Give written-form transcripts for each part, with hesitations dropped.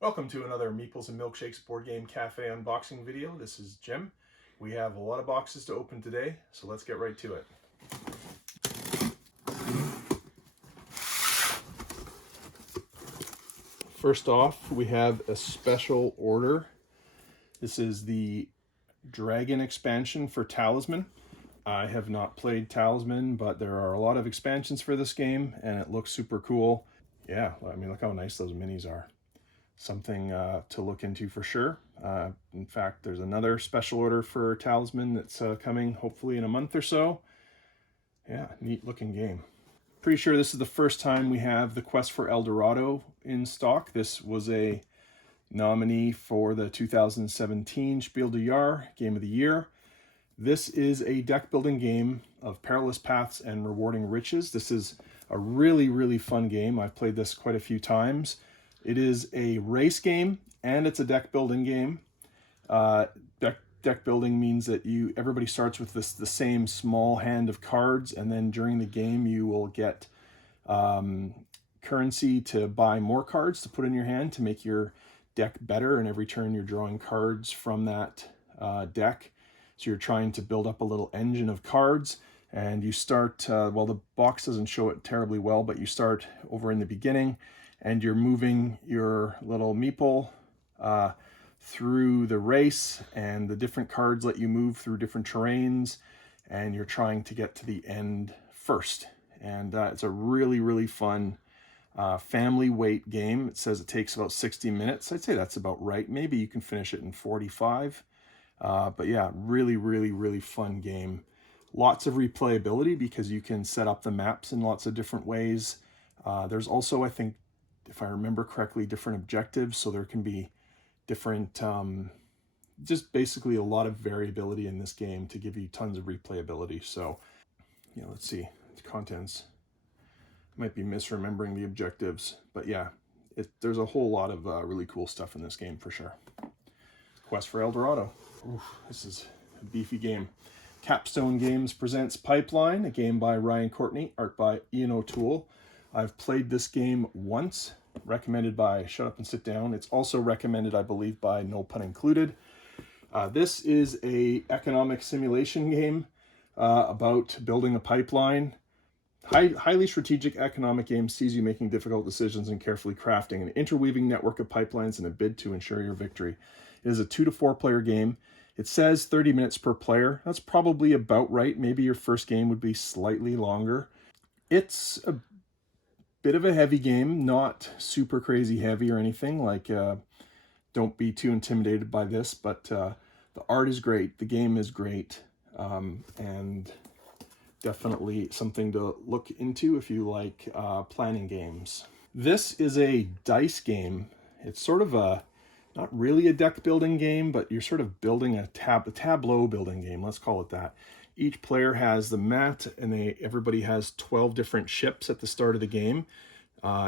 Welcome to another Meeples and Milkshakes Board Game Cafe unboxing video. This is Jim. We have a lot of boxes to open today, so let's get right to it. First off, we have a special order. This is the Dragon expansion for Talisman. I have not played Talisman, but there are a lot of expansions for this game, and it looks super cool. Yeah, I mean, look how nice those minis are. Something to look into for sure. In fact, there's another special order for Talisman that's coming hopefully in a month or so. Yeah, neat looking game. Pretty sure this is the first time we have the Quest for El Dorado in stock. This was a nominee for the 2017 Spiel des Jahres Game of the Year. This is a deck building game of perilous paths and rewarding riches. This is a really fun game. I've played this quite a few times. It is a race game and it's a deck building game. Deck building means that everybody starts with the same small hand of cards, and then during the game you will get currency to buy more cards to put in your hand to make your deck better, and every turn you're drawing cards from that deck. So you're trying to build up a little engine of cards, and you start, well, the box doesn't show it terribly well, but you start over in the beginning and you're moving your little meeple through the race, and the different cards let you move through different terrains, and you're trying to get to the end first. And it's a really fun family weight game. It says it takes about 60 minutes. I'd say that's about right. Maybe you can finish it in 45. But yeah, really fun game. Lots of replayability because you can set up the maps in lots of different ways. There's also, I think, if I remember correctly, different objectives, so there can be different, just basically a lot of variability in this game to give you tons of replayability. So, yeah, let's see, the contents. I might be misremembering the objectives, but yeah, there's a whole lot of really cool stuff in this game for sure. Quest for El Dorado. Oof, this is a beefy game. Capstone Games presents Pipeline, a game by Ryan Courtney, art by Ian O'Toole. I've played this game once, recommended by Shut Up and Sit Down. It's also recommended, I believe, by No Pun Included. This is a economic simulation game about building a pipeline. Highly strategic economic game sees you making difficult decisions and carefully crafting an interweaving network of pipelines in a bid to ensure your victory. It is a 2 to 4 player game. It says 30 minutes per player. That's probably about right. Maybe your first game would be slightly longer. It's a bit of a heavy game, not super crazy heavy or anything. Like, don't be too intimidated by this, but the art is great. The game is great. And definitely something to look into if you like planning games. This is a dice game. It's sort of not really a deck building game, but you're sort of building a tableau building game. Let's call it that. Each player has the mat, and everybody has 12 different ships at the start of the game.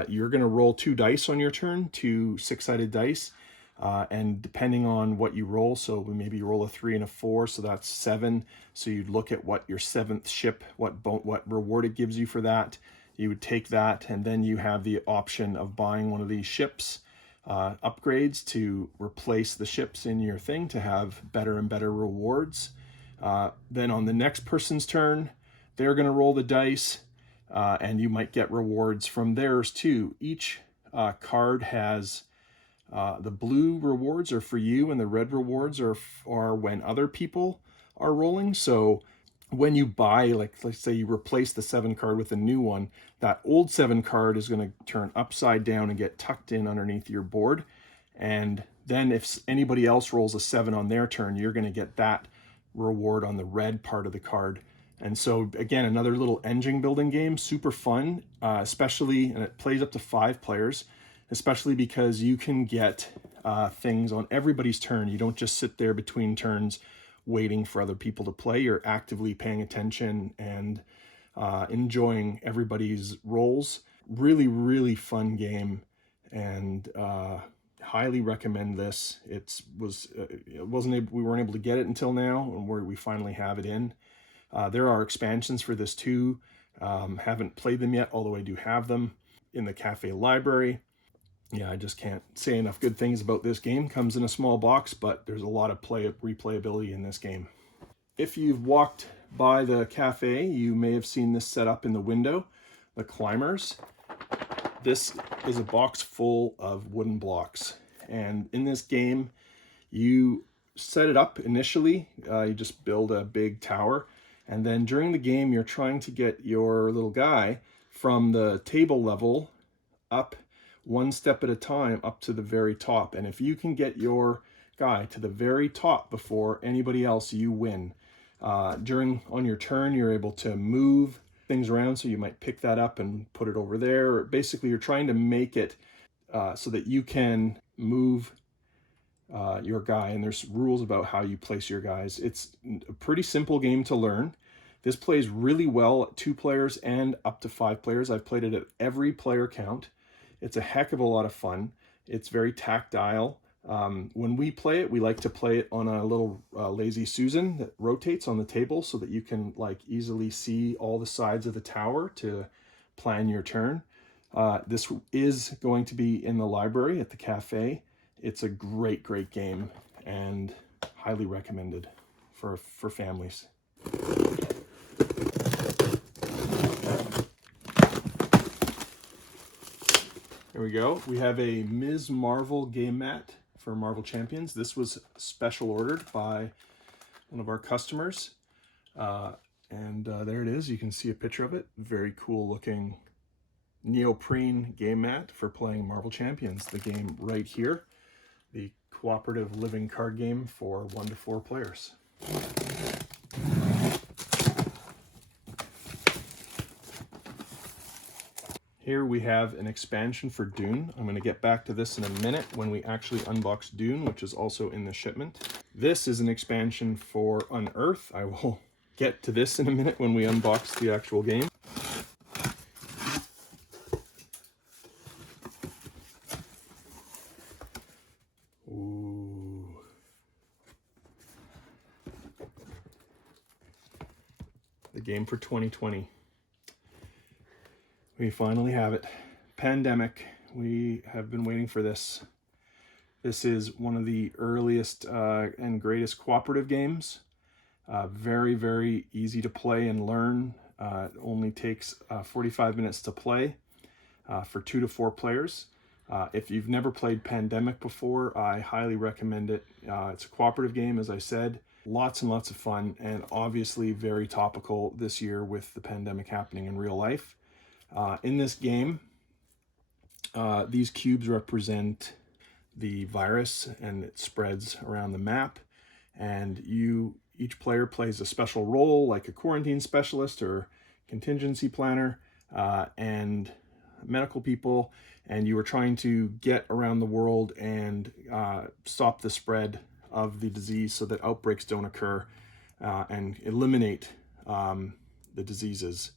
You're going to roll 2 dice on your turn, 2 6-sided dice, and depending on what you roll, so maybe you roll a 3 and a 4, so that's 7. So you'd look at what your 7th ship, what reward it gives you for that. You would take that, and then you have the option of buying one of these ships upgrades to replace the ships in your thing to have better and better rewards. Then on the next person's turn, they're going to roll the dice, and you might get rewards from theirs too. Each card has the blue rewards are for you, and the red rewards are when other people are rolling. So when you buy, like, let's say you replace the 7 card with a new one, that old 7 card is going to turn upside down and get tucked in underneath your board. And then if anybody else rolls a 7 on their turn, you're going to get that reward on the red part of the card. And so again, another little engine building game, super fun, especially, and it plays up to 5 players, especially because you can get things on everybody's turn. You don't just sit there between turns waiting for other people to play. You're actively paying attention and enjoying everybody's rolls. Really fun game, and highly recommend this. We weren't able to get it until now, and we finally have it in. There are expansions for this too. Haven't played them yet, although I do have them in the cafe library. Yeah, I just can't say enough good things about this game. Comes in a small box, but there's a lot of replayability in this game. If you've walked by the cafe, you may have seen this set up in the window, the climbers. This is a box full of wooden blocks. And in this game, you set it up initially. You just build a big tower. And then during the game, you're trying to get your little guy from the table level up one step at a time up to the very top. And if you can get your guy to the very top before anybody else, you win. On your turn, you're able to move things around, so you might pick that up and put it over there. Basically, you're trying to make it so that you can move your guy, and there's rules about how you place your guys. It's a pretty simple game to learn. This plays really well at 2 players and up to 5 players. I've played it at every player count. It's a heck of a lot of fun. It's very tactile. When we play it, we like to play it on a little Lazy Susan that rotates on the table so that you can like easily see all the sides of the tower to plan your turn. This is going to be in the library at the cafe. It's a great, great game and highly recommended for families. There we go. We have a Ms. Marvel game mat for Marvel Champions. This was special ordered by one of our customers. There it is. You can see a picture of it. Very cool looking neoprene game mat for playing Marvel Champions, the game right here. The cooperative living card game for 1 to 4 players. Here we have an expansion for Dune. I'm going to get back to this in a minute when we actually unbox Dune, which is also in the shipment. This is an expansion for Unearth. I will get to this in a minute when we unbox the actual game. Ooh. The game for 2020. We finally have it. Pandemic. We have been waiting for this. This is one of the earliest and greatest cooperative games. Very, very easy to play and learn. It only takes 45 minutes to play for 2 to 4 players. If you've never played Pandemic before, I highly recommend it. It's a cooperative game, as I said. Lots and lots of fun, and obviously very topical this year with the pandemic happening in real life. In this game, these cubes represent the virus, and it spreads around the map. And each player plays a special role, like a quarantine specialist or contingency planner, and medical people. And you are trying to get around the world and stop the spread of the disease so that outbreaks don't occur, and eliminate the diseases.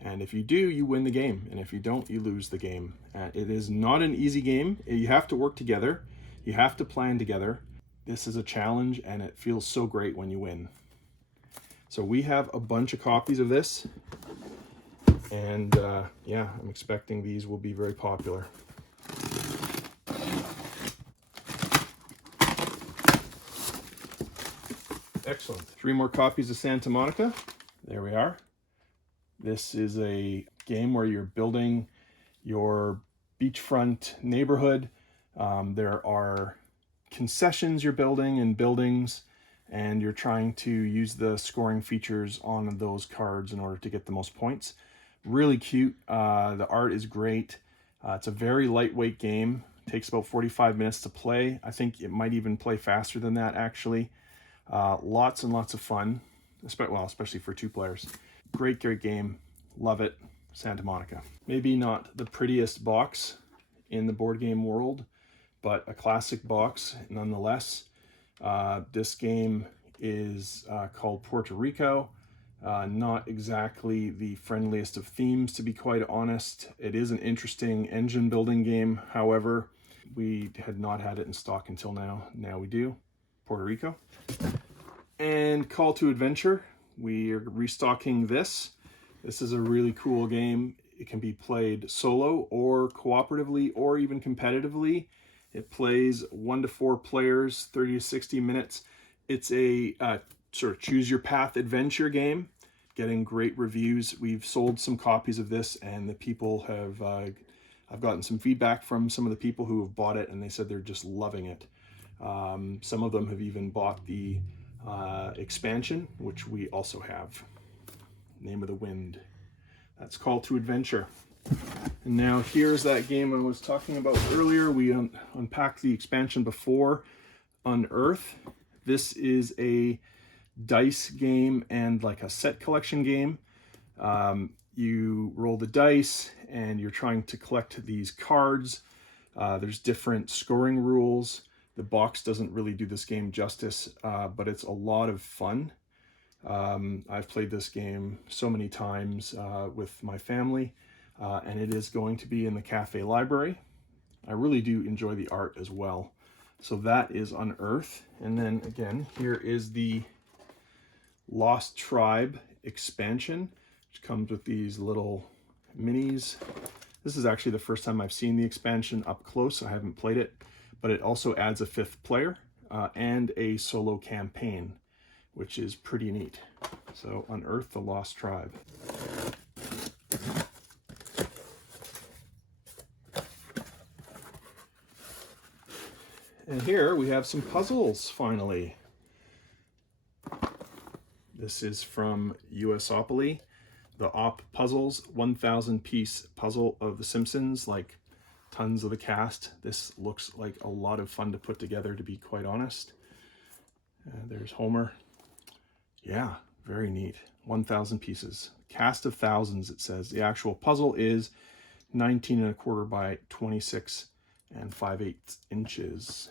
And if you do, you win the game. And if you don't, you lose the game. It is not an easy game. You have to work together. You have to plan together. This is a challenge, and it feels so great when you win. So we have a bunch of copies of this. And yeah, I'm expecting these will be very popular. Excellent. 3 more copies of Santa Monica. There we are. This is a game where you're building your beachfront neighborhood. There are concessions you're building and buildings, and you're trying to use the scoring features on those cards in order to get the most points. Really cute. The art is great. It's a very lightweight game. It takes about 45 minutes to play. I think it might even play faster than that, actually. Lots and lots of fun, especially for 2 players. Great, great game. Love it. Santa Monica. Maybe not the prettiest box in the board game world, but a classic box nonetheless. This game is called Puerto Rico. Not exactly the friendliest of themes, to be quite honest. It is an interesting engine building game. However, we had not had it in stock until now. Now we do. Puerto Rico. And Call to Adventure. We are restocking this. This is a really cool game. It can be played solo or cooperatively or even competitively. It plays 1 to 4 players, 30 to 60 minutes. It's a sort of choose your path adventure game, getting great reviews. We've sold some copies of this, and the people have, I've gotten some feedback from some of the people who have bought it, and they said they're just loving it. Some of them have even bought the expansion, which we also have. Name of the Wind. That's Call to Adventure. And now here's that game I was talking about earlier. We unpacked the expansion before, Unearth. This is a dice game and like a set collection game. You roll the dice and you're trying to collect these cards. There's different scoring rules. The box doesn't really do this game justice, but it's a lot of fun. I've played this game so many times with my family, and it is going to be in the cafe library. I really do enjoy the art as well. So that is Unearth. And then again, here is the Lost Tribe expansion, which comes with these little minis. This is actually the first time I've seen the expansion up close. I haven't played it, but it also adds a 5th player and a solo campaign, which is pretty neat. So Unearth, the Lost Tribe. And here we have some puzzles, finally. This is from Uesopoly, the Op Puzzles, 1,000 piece puzzle of the Simpsons, like tons of the cast. This looks like a lot of fun to put together, to be quite honest. There's Homer. Yeah, very neat. 1,000 pieces. Cast of thousands, it says. The actual puzzle is 19 1/4 by 26 5/8 inches.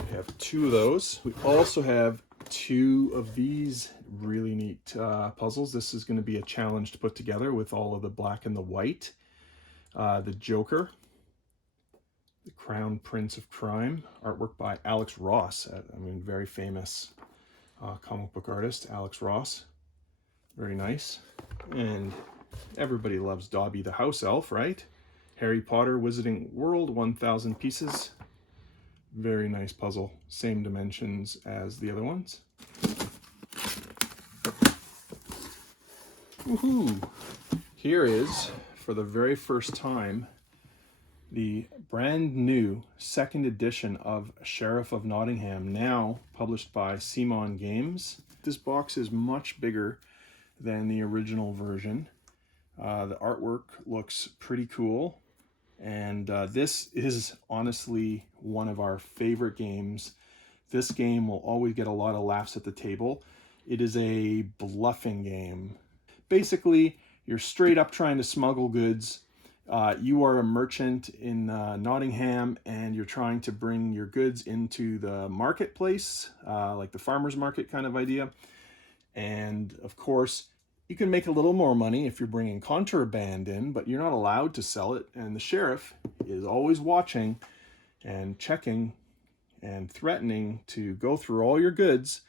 We have 2 of those. We also have 2 of these really neat puzzles. This is going to be a challenge to put together with all of the black and the white. The Joker, the Crown Prince of Crime, artwork by Alex Ross. I mean, very famous comic book artist, Alex Ross. Very nice. And everybody loves Dobby the house elf, right? Harry Potter Wizarding World, 1,000 pieces. Very nice puzzle. Same dimensions as the other ones. Woohoo! Here is, for the very first time, the brand new 2nd edition of Sheriff of Nottingham, now published by Simon Games. This box is much bigger than the original version. The artwork looks pretty cool. And this is honestly one of our favorite games. This game will always get a lot of laughs at the table. It is a bluffing game. Basically, you're straight up trying to smuggle goods. You are a merchant in Nottingham, and you're trying to bring your goods into the marketplace, like the farmer's market kind of idea. And of course, you can make a little more money if you're bringing contraband in, but you're not allowed to sell it. And the sheriff is always watching and checking and threatening to go through all your goods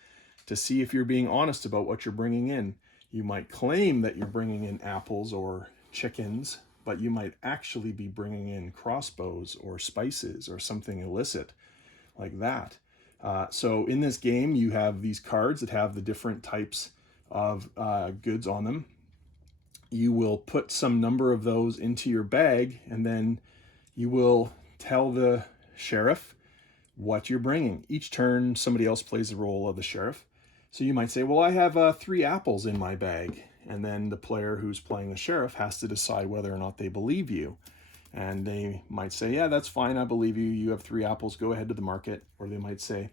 to see if you're being honest about what you're bringing in. You might claim that you're bringing in apples or chickens, but you might actually be bringing in crossbows or spices or something illicit like that. So in this game, you have these cards that have the different types of goods on them. You will put some number of those into your bag, and then you will tell the sheriff what you're bringing. Each turn, somebody else plays the role of the sheriff. So you might say, well, I have 3 apples in my bag. And then the player who's playing the sheriff has to decide whether or not they believe you. And they might say, yeah, that's fine, I believe you. You have 3 apples, go ahead to the market. Or they might say,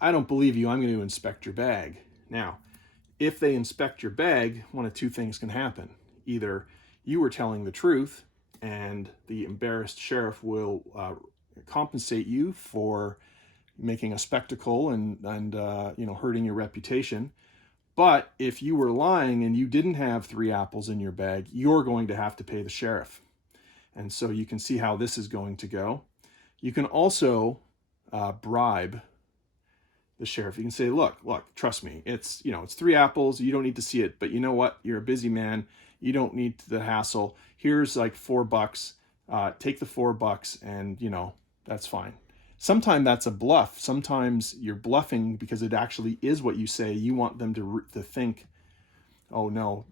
I don't believe you, I'm going to inspect your bag. Now, if they inspect your bag, one of 2 things can happen. Either you were telling the truth and the embarrassed sheriff will compensate you for making a spectacle and hurting your reputation. But if you were lying and you didn't have 3 apples in your bag, you're going to have to pay the sheriff. And so you can see how this is going to go. You can also bribe the sheriff. You can say, look, trust me, it's 3 apples. You don't need to see it, but you know what? You're a busy man. You don't need the hassle. Here's like $4. Take the $4 and, you know, that's fine. Sometimes that's a bluff. Sometimes you're bluffing because it actually is what you say. You want them to think, oh no,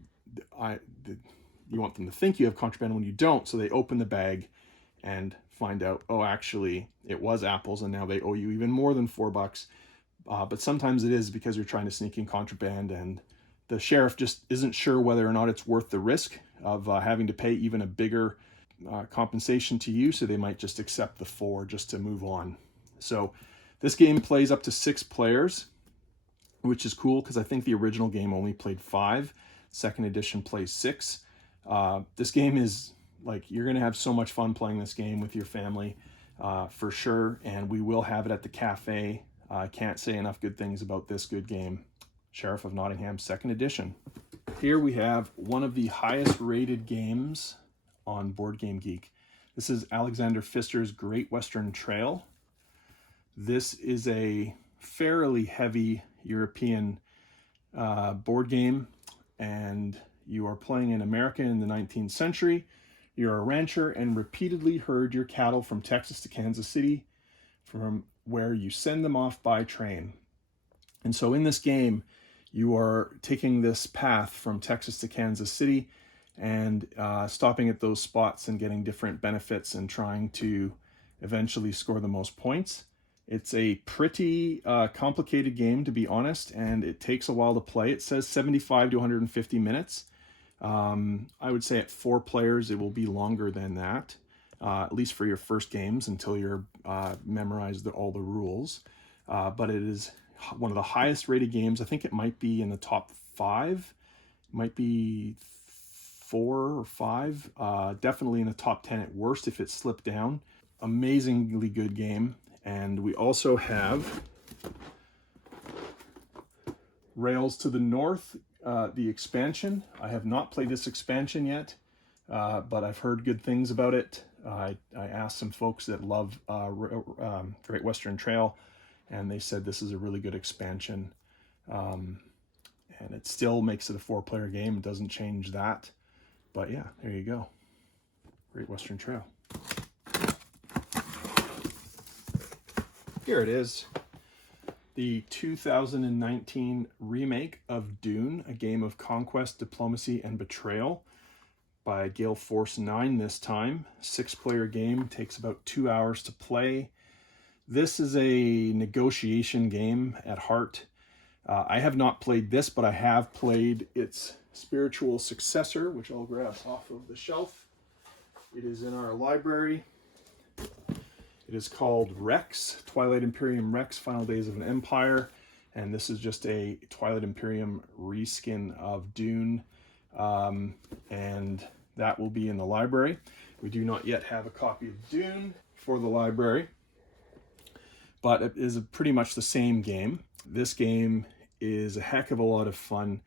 you want them to think you have contraband when you don't. So they open the bag and find out, oh, actually it was apples, and now they owe you even more than $4. But sometimes it is because you're trying to sneak in contraband, and the sheriff just isn't sure whether or not it's worth the risk of having to pay even a bigger compensation to you, so they might just accept the 4 just to move on. So this game plays up to 6 players, which is cool because I think the original game only played 5. Second edition plays 6. This game is like, you're going to have so much fun playing this game with your family for sure, and we will have it at the cafe. I can't say enough good things about this good game, Sheriff of Nottingham, second edition. Here we have one of the highest rated games on Board Game Geek. This is Alexander Pfister's Great Western Trail. This is a fairly heavy European board game, and you are playing in America in the 19th century. You're a rancher and repeatedly herd your cattle from Texas to Kansas City, from where you send them off by train. And so in this game, you are taking this path from Texas to Kansas City and stopping at those spots and getting different benefits and trying to eventually score the most points. It's a pretty complicated game, to be honest, and it takes a while to play. It says 75 to 150 minutes. I would say at 4 players, it will be longer than that, at least for your first games until you're memorized all the rules. But it is one of the highest rated games. I think it might be in the top 5, might be 4 or 5, definitely in the top 10 at worst if it slipped down. Amazingly good game. And we also have Rails to the North, the expansion. I have not played this expansion yet, but I've heard good things about it. I asked some folks that love Great Western Trail, and they said this is a really good expansion. And it still makes it a 4-player game. It doesn't change that. But yeah, there you go. Great Western Trail. Here it is. The 2019 remake of Dune, a game of conquest, diplomacy, and betrayal by Gale Force 9 this time. 6-player game, takes about 2 hours to play. This is a negotiation game at heart. I have not played this, but I have played its spiritual successor, which I'll grab off of the shelf. It is in our library. It is called Rex, Twilight Imperium Rex, Final Days of an Empire. And this is just a Twilight Imperium reskin of Dune. And that will be in the library. We do not yet have a copy of Dune for the library, but it is pretty much the same game. This game is a heck of a lot of fun.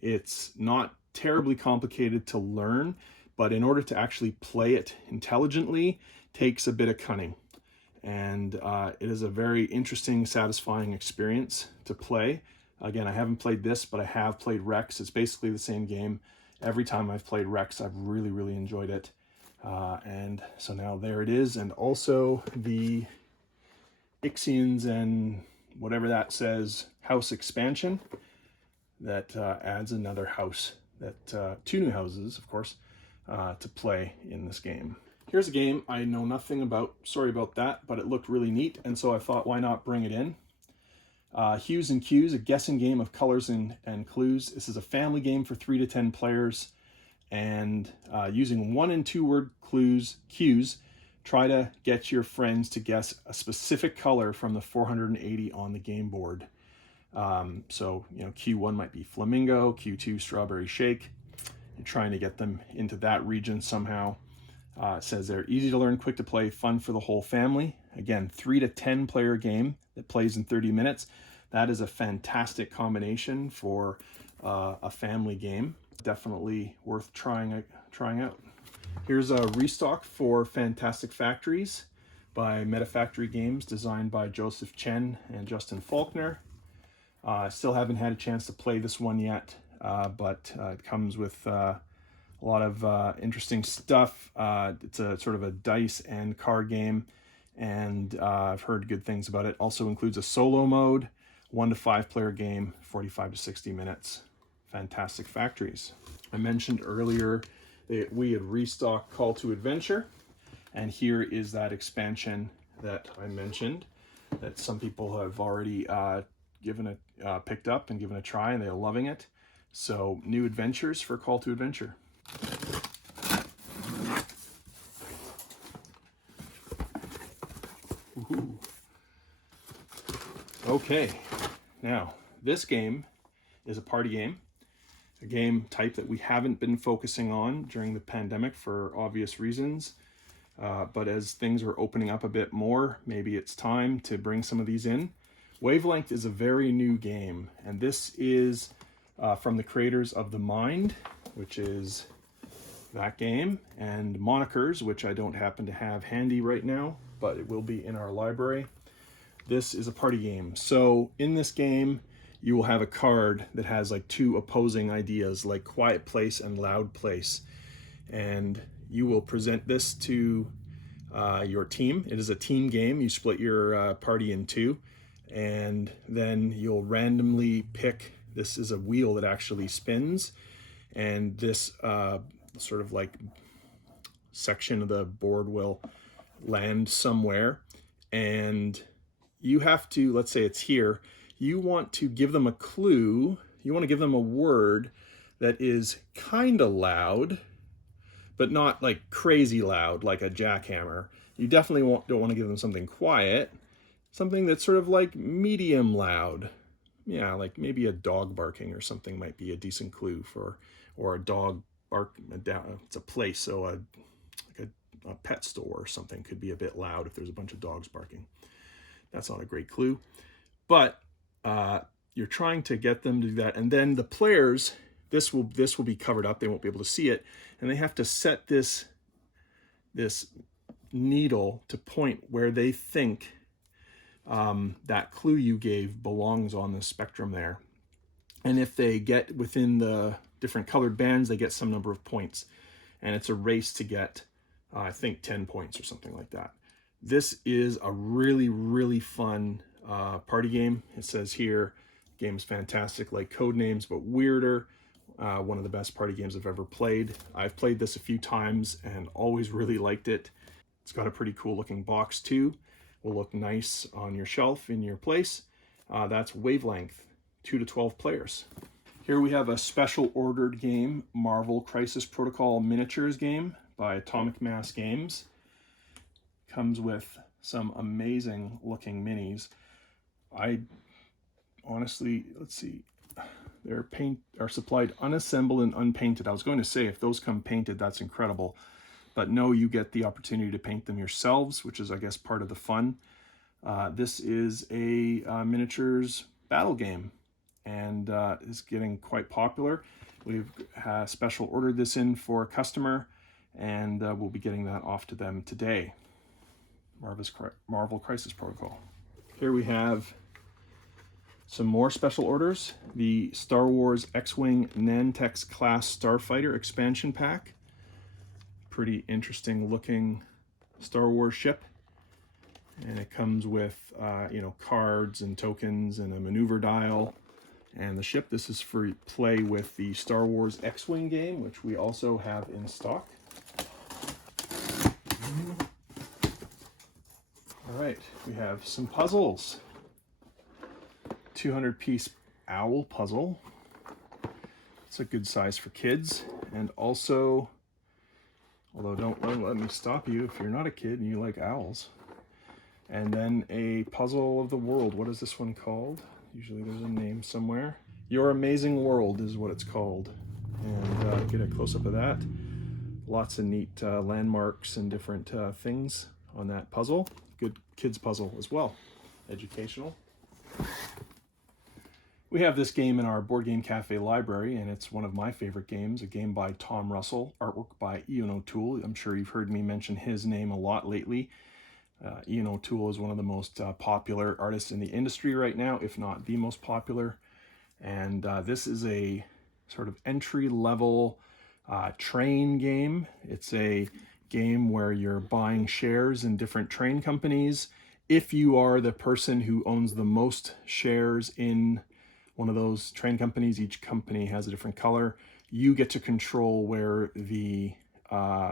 It's not terribly complicated to learn, but in order to actually play it intelligently, takes a bit of cunning. And it is a very interesting, satisfying experience to play. Again, I haven't played this, but I have played Rex. It's basically the same game. Every time I've played Rex, I've really, really enjoyed it. And so now there it is. And also the Ixians and whatever that says, house expansion that adds another house, that 2 new houses, of course, to play in this game. Here's a game I know nothing about, sorry about that, but it looked really neat, and so I thought, why not bring it in? Hues and Cues, a guessing game of colors and clues. This is a family game for 3 to 10 players, and using 1 and 2 word cues, try to get your friends to guess a specific color from the 480 on the game board. So, you know, Q1 might be flamingo, Q2 strawberry shake. You're trying to get them into that region somehow. It says they're easy to learn, quick to play, fun for the whole family. Again, 3 to 10 player game that plays in 30 minutes. That is a fantastic combination for a family game. Definitely worth trying out. Here's a restock for Fantastic Factories by MetaFactory Games, designed by Joseph Chen and Justin Faulkner. I still haven't had a chance to play this one yet, but it comes with A lot of interesting stuff. It's a sort of a dice and card game, and I've heard good things about it. Also includes a solo mode, 1 to 5 player game, 45 to 60 minutes. Fantastic factories. I mentioned earlier that we had restocked Call to Adventure, and here is that expansion that I mentioned that some people have already picked up and given a try, and they're loving it. So new adventures for Call to Adventure. Woohoo. Okay, now this game is a party game, a game type that we haven't been focusing on during the pandemic for obvious reasons. But as things are opening up a bit more, maybe it's time to bring some of these in. Wavelength is a very new game, and this is from the creators of The Mind, which is that game, and Monikers, which I don't happen to have handy right now, but it will be in our library. This is a party game. So in this game, you will have a card that has like 2 opposing ideas, like quiet place and loud place. And you will present this to your team. It is a team game. You split your party in 2, and then you'll randomly pick. This is a wheel that actually spins, and this sort of like section of the board will land somewhere, and you have to, let's say it's here, you want to give them a clue. You want to give them a word that is kind of loud, but not like crazy loud, like a jackhammer. You definitely don't want to give them something quiet, something that's sort of like medium loud. Yeah, like maybe a dog barking or something might be a decent clue for, or a dog bark. It's a place, so like a pet store or something could be a bit loud if there's a bunch of dogs barking. That's not a great clue, but you're trying to get them to do that, and then the players. This will be covered up. They won't be able to see it, and they have to set this needle to point where they think that clue you gave belongs on the spectrum there. And if they get within the different colored bands, they get some number of points, and it's a race to get I think 10 points or something like that. This is a really, really fun party game. It says here, game's fantastic, like Codenames, but weirder. One of the best party games I've ever played. I've played this a few times and always really liked it. It's got a pretty cool looking box too. Will look nice on your shelf in your place. That's Wavelength, 2 to 12 players. Here we have a special ordered game, Marvel Crisis Protocol Miniatures game by Atomic Mass Games. Comes with some amazing looking minis. I honestly, let's see, are supplied unassembled and unpainted. I was going to say if those come painted, that's incredible. But no, you get the opportunity to paint them yourselves, which is, I guess, part of the fun. This is a miniatures battle game, and is getting quite popular. We've special ordered this in for a customer, and we'll be getting that off to them today. Marvel Crisis Protocol. Here we have some more special orders. The Star Wars X-Wing Nantex-Class Starfighter expansion pack. Pretty interesting looking Star Wars ship. And it comes with, cards and tokens and a maneuver dial. And the ship, this is for play with the Star Wars X-Wing game, which we also have in stock. All right, we have some puzzles. 200-piece owl puzzle. It's a good size for kids. And also, although don't let me stop you if you're not a kid and you like owls. And then a puzzle of the world. What is this one called? Usually there's a name somewhere. Your Amazing World is what it's called. And get a close-up of that. Lots of neat landmarks and different things on that puzzle. Good kids puzzle as well. Educational. We have this game in our Board Game Cafe library, and it's one of my favorite games, a game by Tom Russell, artwork by Ian O'Toole. I'm sure you've heard me mention his name a lot lately. Ian O'Toole is one of the most popular artists in the industry right now, if not the most popular. And this is a sort of entry-level train game. It's a game where you're buying shares in different train companies. If you are the person who owns the most shares in one of those train companies, each company has a different color, you get to control where the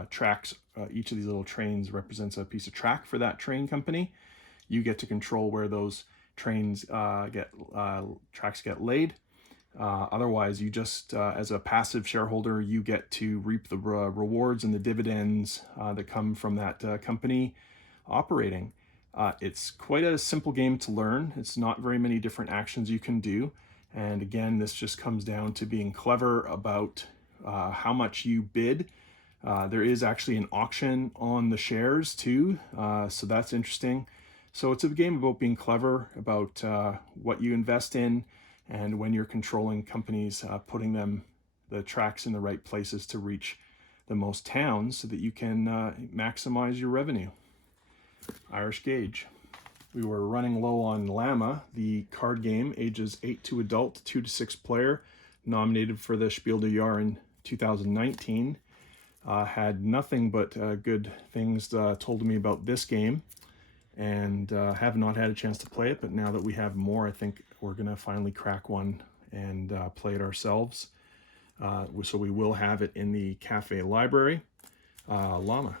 tracks, each of these little trains represents a piece of track for that train company. You get to control where those trains tracks get laid. Otherwise, you just, as a passive shareholder, you get to reap the rewards and the dividends that come from that company operating. It's quite a simple game to learn. It's not very many different actions you can do. And again, this just comes down to being clever about how much you bid. There is actually an auction on the shares too, so that's interesting. So it's a game about being clever about what you invest in, and when you're controlling companies, putting the tracks in the right places to reach the most towns so that you can maximize your revenue. Irish Gauge. We were running low on L.L.A.M.A, the card game, ages 8 to adult, 2 to 6 player, nominated for the Spiel des Jahres in 2019. Had nothing but good things told to me about this game, and have not had a chance to play it, but now that we have more, I think we're going to finally crack one and play it ourselves. So we will have it in the cafe library. Llama.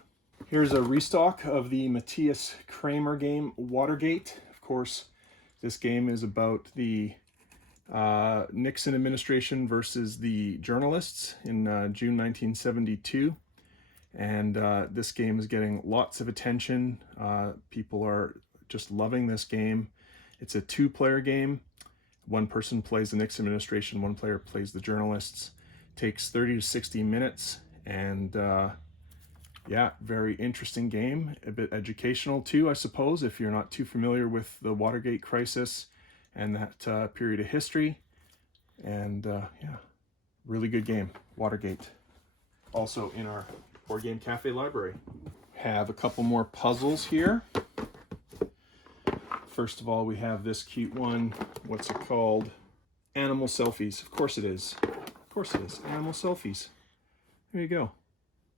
Here's a restock of the Matthias Kramer game, Watergate. Of course, this game is about the Nixon administration versus the journalists in June 1972. And this game is getting lots of attention. People are just loving this game. It's a 2-player game. One person plays the Nixon administration, one player plays the journalists. Takes 30 to 60 minutes, and yeah, very interesting game. A bit educational too, I suppose, if you're not too familiar with the Watergate crisis and that period of history. And yeah, really good game, Watergate. Also in our Board Game Cafe library. Have a couple more puzzles here. First of all, we have this cute one. What's it called? Animal Selfies. Of course it is. Of course it is. Animal Selfies. There you go.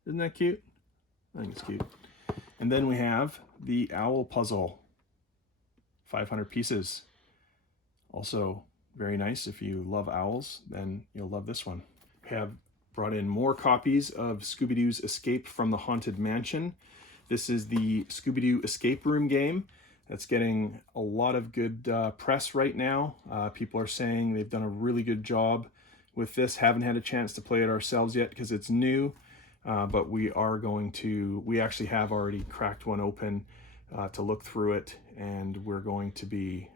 Isn't that cute? I think it's cute. And then we have the Owl Puzzle. 500 pieces. Also very nice. If you love owls, then you'll love this one. We have brought in more copies of Scooby-Doo's Escape from the Haunted Mansion. This is the Scooby-Doo escape room game that's getting a lot of good press right now. People are saying they've done a really good job with this. Haven't had a chance to play it ourselves yet because it's new, but we actually have already cracked one open to look through it, and we're going to be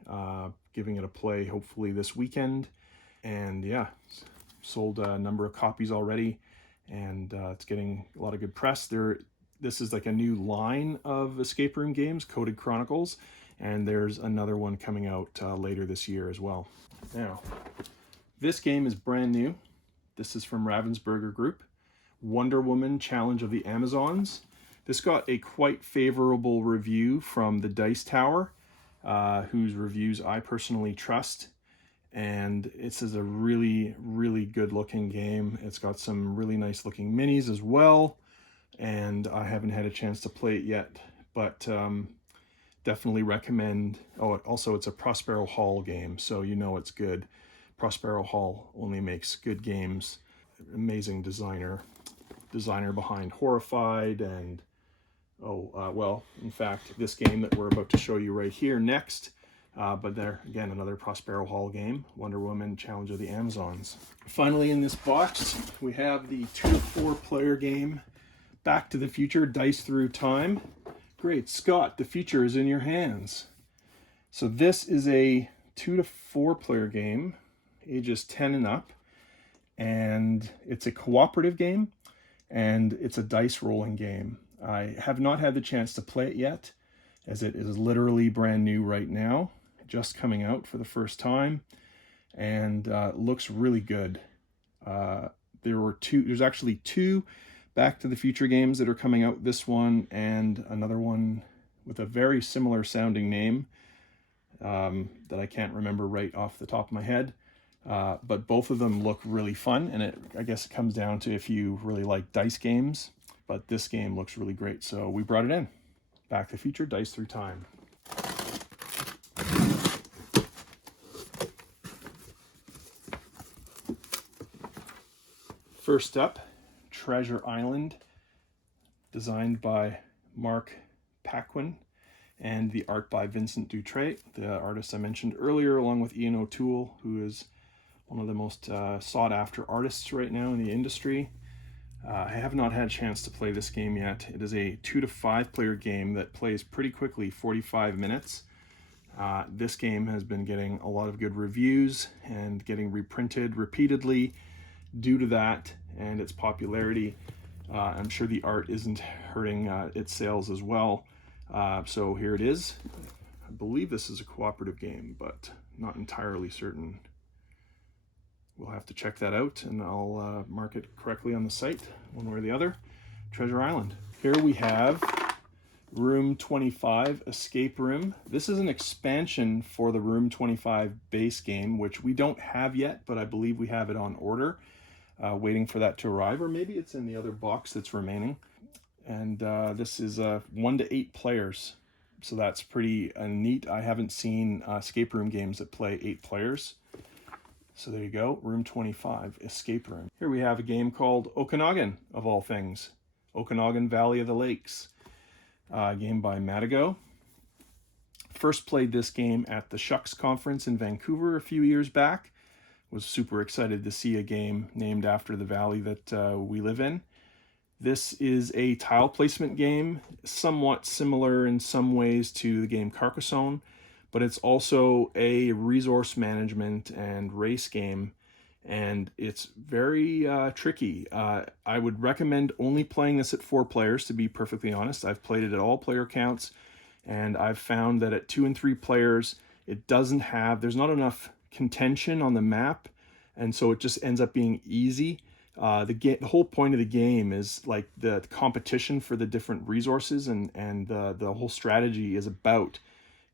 giving it a play hopefully this weekend. And yeah, sold a number of copies already, and it's getting a lot of good press. This is like a new line of escape room games, Coded Chronicles, and there's another one coming out later this year as well. Now, this game is brand new. This is from Ravensburger Group, Wonder Woman Challenge of the Amazons. This got a quite favorable review from the Dice Tower, whose reviews I personally trust. And this is a really, really good looking game. It's got some really nice looking minis as well. And I haven't had a chance to play it yet, but definitely recommend. Oh, also it's a Prospero Hall game, so you know it's good. Prospero Hall only makes good games. Amazing designer behind Horrified and well, in fact, this game that we're about to show you right here next. But there, again, another Prospero Hall game, Wonder Woman Challenge of the Amazons. Finally, in this box, we have the 2-4 player game, Back to the Future, Dice Through Time. Great Scott, the future is in your hands. So this is a 2 to 4 player game, ages 10 and up, and it's a cooperative game, and it's a dice rolling game. I have not had the chance to play it yet, as it is literally brand new right now, just coming out for the first time, and looks really good. There's actually 2 Back to the Future games that are coming out, this one and another one with a very similar sounding name that I can't remember right off the top of my head. But both of them look really fun, and I guess it comes down to if you really like dice games, but this game looks really great, so we brought it in. Back to the Future, Dice Through Time. First up, Treasure Island, designed by Mark Paquin, and the art by Vincent Dutrait, the artist I mentioned earlier, along with Ian O'Toole, who is one of the most sought-after artists right now in the industry. I have not had a chance to play this game yet. It is a 2 to 5 player game that plays pretty quickly, 45 minutes. This game has been getting a lot of good reviews and getting reprinted repeatedly due to that and its popularity. I'm sure the art isn't hurting its sales as well. So here it is. I believe this is a cooperative game, but not entirely certain. We'll have to check that out, and I'll mark it correctly on the site, one way or the other. Treasure Island. Here we have Room 25 Escape Room. This is an expansion for the Room 25 base game, which we don't have yet, but I believe we have it on order, waiting for that to arrive, or maybe it's in the other box that's remaining. And this is 1 to 8 players, so that's pretty neat. I haven't seen escape room games that play 8 players. So there you go, Room 25, Escape Room. Here we have a game called Okanagan, of all things. Okanagan Valley of the Lakes, game by Madigo. First played this game at the Shucks conference in Vancouver a few years back. Was super excited to see a game named after the valley that we live in. This is a tile placement game, somewhat similar in some ways to the game Carcassonne, but it's also a resource management and race game, and it's very tricky. I would recommend only playing this at 4 players, to be perfectly honest. I've played it at all player counts, and I've found that at 2 and 3 players, there's not enough contention on the map, and so it just ends up being easy. The whole point of the game is like the competition for the different resources, and the whole strategy is about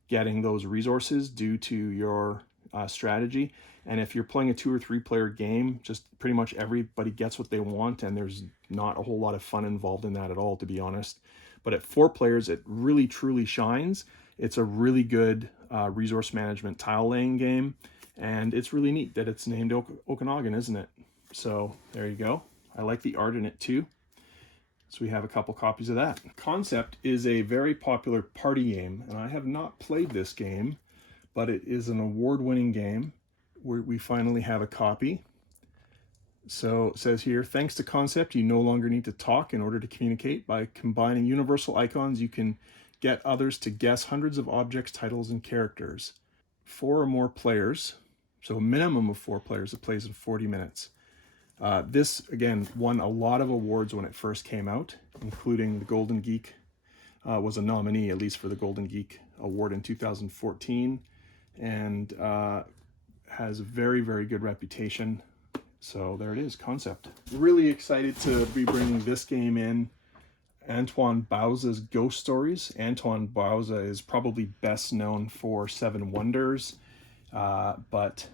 getting those resources due to your strategy. And if you're playing a 2 or 3 player game, just pretty much everybody gets what they want, and there's not a whole lot of fun involved in that at all, to be honest. But at 4 players, it really truly shines. It's a really good resource management tile laying game, and it's really neat that it's named Okanagan, isn't it? So there you go. I like the art in it too. So we have a couple copies of that. Concept is a very popular party game, and I have not played this game, but it is an award-winning game. We finally have a copy. So it says here, thanks to Concept, you no longer need to talk in order to communicate. By combining universal icons, you can get others to guess hundreds of objects, titles, and characters. 4 or more players, so a minimum of 4 players, it plays in 40 minutes. This, again, won a lot of awards when it first came out, including the Golden Geek was a nominee, at least for the Golden Geek Award in 2014, and has a very, very good reputation. So there it is, Concept. Really excited to be bringing this game in. Antoine Bauza's Ghost Stories. Antoine Bauza is probably best known for 7 Wonders, but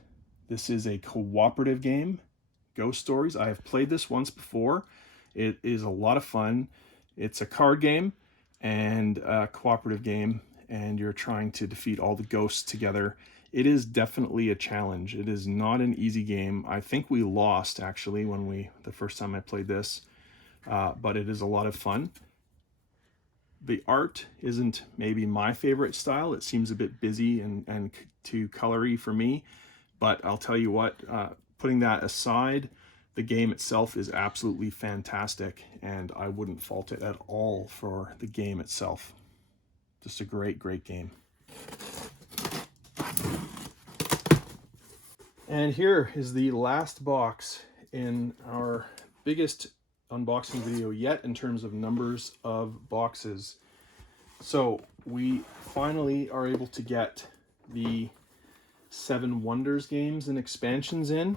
this is a cooperative game. Ghost Stories. I have played this once before. It is a lot of fun. It's a card game and a cooperative game, and you're trying to defeat all the ghosts together. It is definitely a challenge. It is not an easy game. I think we lost, actually, the first time I played this, but it is a lot of fun. The art isn't maybe my favorite style. It seems a bit busy and too colory for me, but I'll tell you what, putting that aside, the game itself is absolutely fantastic, and I wouldn't fault it at all for the game itself. Just a great, great game. And here is the last box in our biggest unboxing video yet in terms of numbers of boxes. So we finally are able to get the 7 Wonders games and expansions in.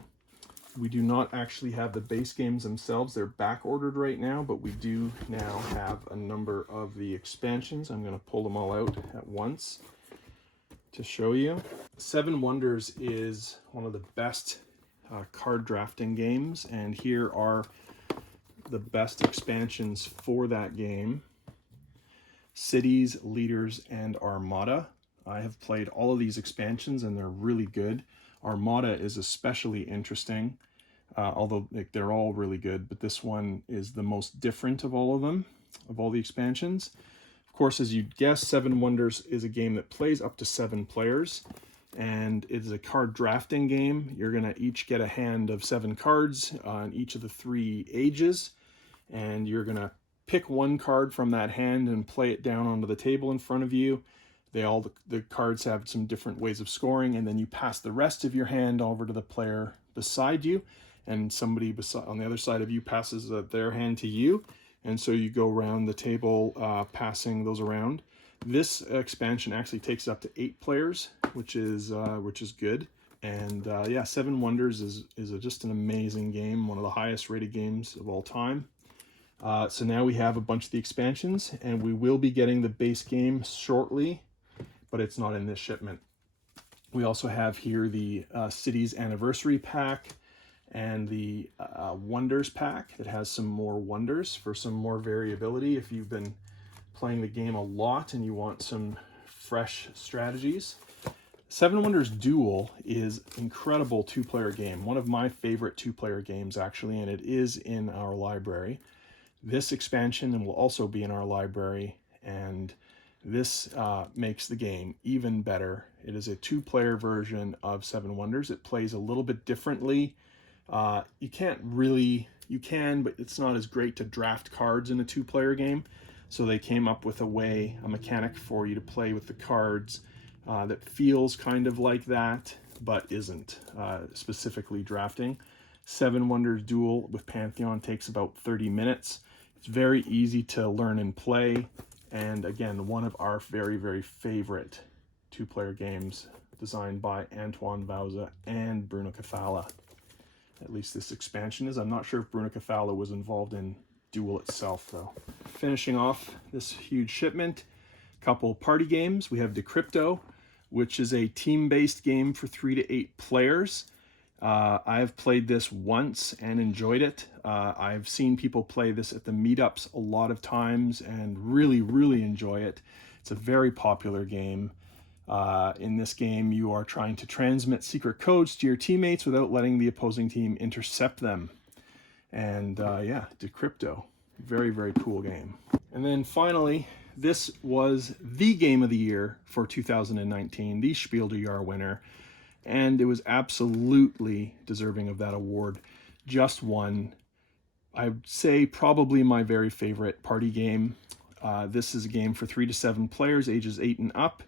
We do not actually have the base games themselves. They're back ordered right now, but we do now have a number of the expansions. I'm going to pull them all out at once to show you. 7 Wonders is one of the best card drafting games, and here are the best expansions for that game. Cities, Leaders, and Armada. I have played all of these expansions and they're really good. Armada is especially interesting, although they're all really good, but this one is the most different of all of them, of all the expansions. Of course, as you'd guess, Seven Wonders is a game that plays up to 7 players, and it is a card drafting game. You're going to each get a hand of 7 cards on each of the 3 ages, and you're going to pick one card from that hand and play it down onto the table in front of you. The cards have some different ways of scoring, and then you pass the rest of your hand over to the player beside you, and somebody on the other side of you passes their hand to you, and so you go around the table passing those around. This expansion actually takes up to 8 players, which is good. And yeah, Seven Wonders is just an amazing game, one of the highest rated games of all time. So now we have a bunch of the expansions, and we will be getting the base game shortly, but it's not in this shipment. We also have here the Cities Anniversary Pack and the Wonders Pack that has some more wonders for some more variability if you've been playing the game a lot and you want some fresh strategies. Seven Wonders Duel is an incredible 2-player game, one of my favorite 2-player games actually, and it is in our library. This expansion will also be in our library, and this makes the game even better. It is a 2-player version of Seven Wonders. It plays a little bit differently. You can, but it's not as great to draft cards in a 2-player game. So they came up with a mechanic for you to play with the cards that feels kind of like that, but isn't specifically drafting. Seven Wonders Duel with Pantheon takes about 30 minutes. It's very easy to learn and play. And again, one of our very, very favorite 2-player games designed by Antoine Vauza and Bruno Cathala. At least this expansion is. I'm not sure if Bruno Cathala was involved in Duel itself, though. Finishing off this huge shipment, a couple party games. We have Decrypto, which is a team-based game for 3 to 8 players. I've played this once and enjoyed it. I've seen people play this at the meetups a lot of times and really, really enjoy it. It's a very popular game. In this game, you are trying to transmit secret codes to your teammates without letting the opposing team intercept them. And yeah, Decrypto, very, very cool game. And then finally, this was the game of the year for 2019, the Spiel des Jahres winner. And it was absolutely deserving of that award. Just won. I'd say probably my very favorite party game. This is a game for 3 to 7 players, ages 8 and up,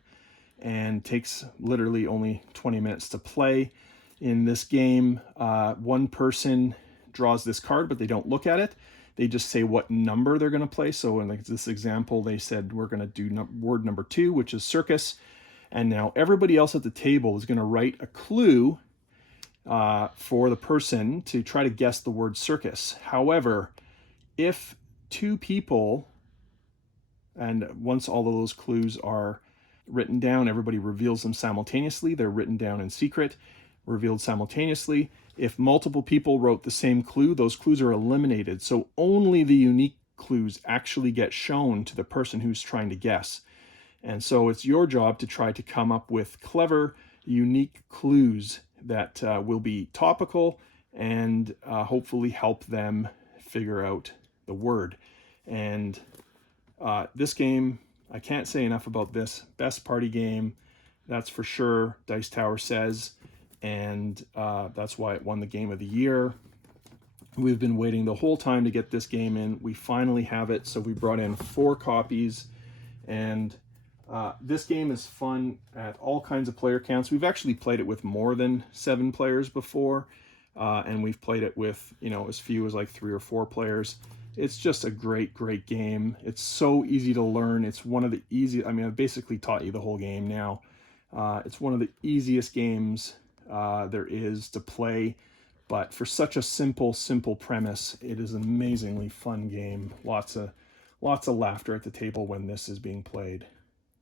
and takes literally only 20 minutes to play. In this game, one person draws this card, but they don't look at it. They just say what number they're going to play. So in this example, they said we're going to do word number 2, which is circus. And now everybody else at the table is going to write a clue for the person to try to guess the word circus. However, if 2 people, and once all of those clues are written down, everybody reveals them simultaneously. They're written down in secret, revealed simultaneously. If multiple people wrote the same clue, those clues are eliminated. So only the unique clues actually get shown to the person who's trying to guess. And so it's your job to try to come up with clever, unique clues that will be topical and hopefully help them figure out the word. And this game, I can't say enough about this. Best party game, that's for sure, Dice Tower says. And that's why it won the game of the year. We've been waiting the whole time to get this game in. We finally have it, so we brought in 4 copies. And this game is fun at all kinds of player counts. We've actually played it with more than 7 players before, and we've played it with, as few as like 3 or 4 players. It's just a great, great game. It's so easy to learn. It's one of the easiest. I mean, I've basically taught you the whole game now. It's one of the easiest games there is to play, but for such a simple premise, it is an amazingly fun game. Lots of laughter at the table when this is being played.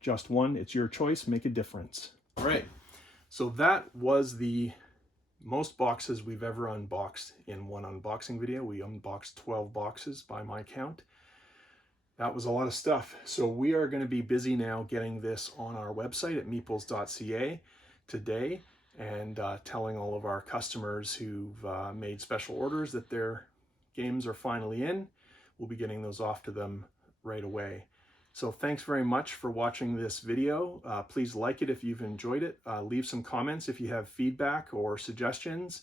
Just one, it's your choice, make a difference. All right, so that was the most boxes we've ever unboxed in one unboxing video. We unboxed 12 boxes by my count. That was a lot of stuff. So we are going to be busy now getting this on our website at meeples.ca today, and telling all of our customers who've made special orders that their games are finally in. We'll be getting those off to them right away. So thanks very much for watching this video. Please like it if you've enjoyed it. Leave some comments if you have feedback or suggestions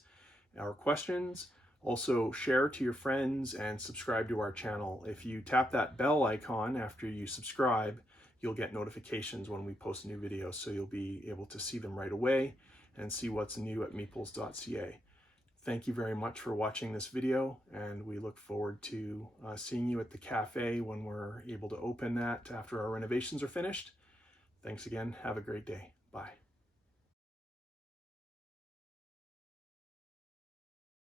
or questions. Also share to your friends and subscribe to our channel. If you tap that bell icon after you subscribe, you'll get notifications when we post new videos, so you'll be able to see them right away and see what's new at meeples.ca. Thank you very much for watching this video, and we look forward to seeing you at the cafe when we're able to open that after our renovations are finished. Thanks again. Have a great day. Bye.